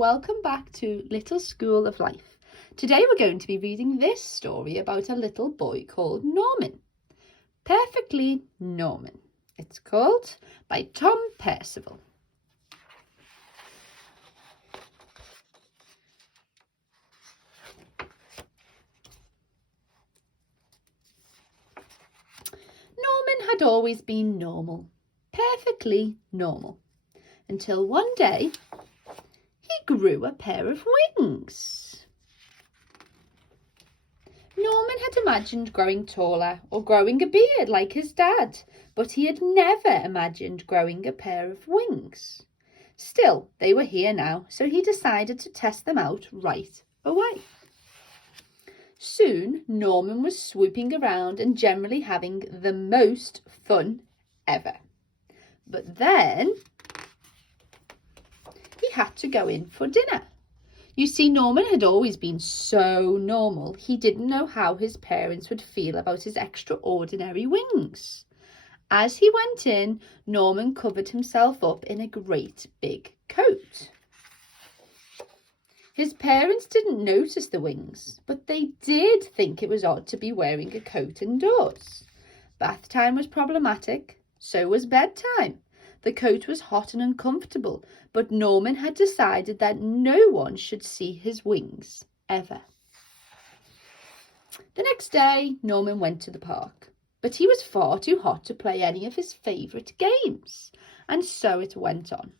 welcome back to Little School of Life. Today we're going to be reading this story about a little boy called Norman. Perfectly Norman. It's called by Tom Percival. Norman had always been normal, perfectly normal, until one day he grew a pair of wings. Norman had imagined growing taller or growing a beard like his dad, but he had never imagined growing a pair of wings. Still, they were here now, so he decided to test them out right away. Soon, Norman was swooping around and generally having the most fun ever. But then he had to go in for dinner. You see, Norman had always been so normal, he didn't know how his parents would feel about his extraordinary wings. As he went in, Norman covered himself up in a great big coat. His parents didn't notice the wings, but they did think it was odd to be wearing a coat indoors. Bath time was problematic, so was bedtime. The coat was hot and uncomfortable, but Norman had decided that no one should see his wings, ever. The next day, Norman went to the park, but he was far too hot to play any of his favourite games, and so it went on.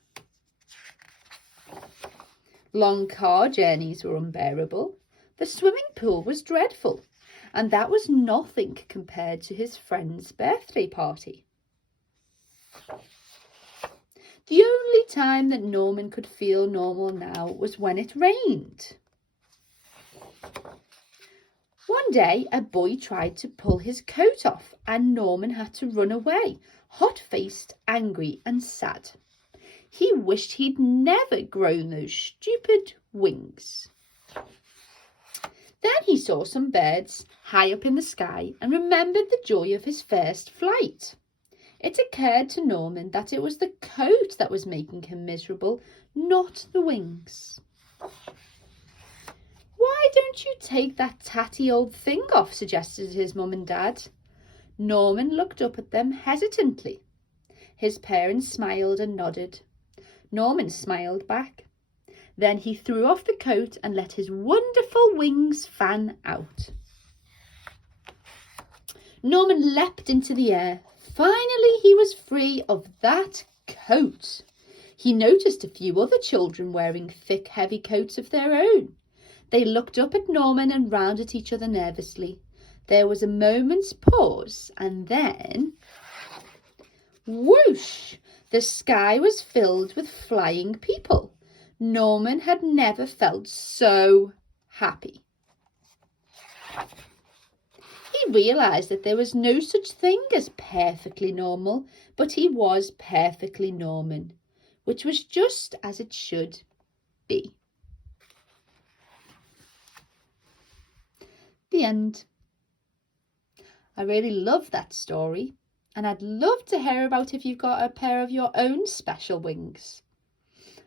Long car journeys were unbearable. The swimming pool was dreadful, and that was nothing compared to his friend's birthday party. The only time that Norman could feel normal now was when it rained. One day, a boy tried to pull his coat off, and Norman had to run away, hot-faced, angry and sad. He wished he'd never grown those stupid wings. Then he saw some birds high up in the sky and remembered the joy of his first flight. It occurred to Norman that it was the coat that was making him miserable, not the wings. "Why don't you take that tatty old thing off?" suggested his mum and dad. Norman looked up at them hesitantly. His parents smiled and nodded. Norman smiled back. Then he threw off the coat and let his wonderful wings fan out. Norman leapt into the air. Finally, he was free of that coat. He noticed a few other children wearing thick, heavy coats of their own. They looked up at Norman and round at each other nervously. There was a moment's pause, and then, whoosh! The sky was filled with flying people. Norman had never felt so happy. He realised that there was no such thing as perfectly normal, but he was perfectly Norman, which was just as it should be. The end. I really love that story, and I'd love to hear about if you've got a pair of your own special wings.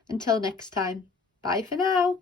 Until next time, bye for now.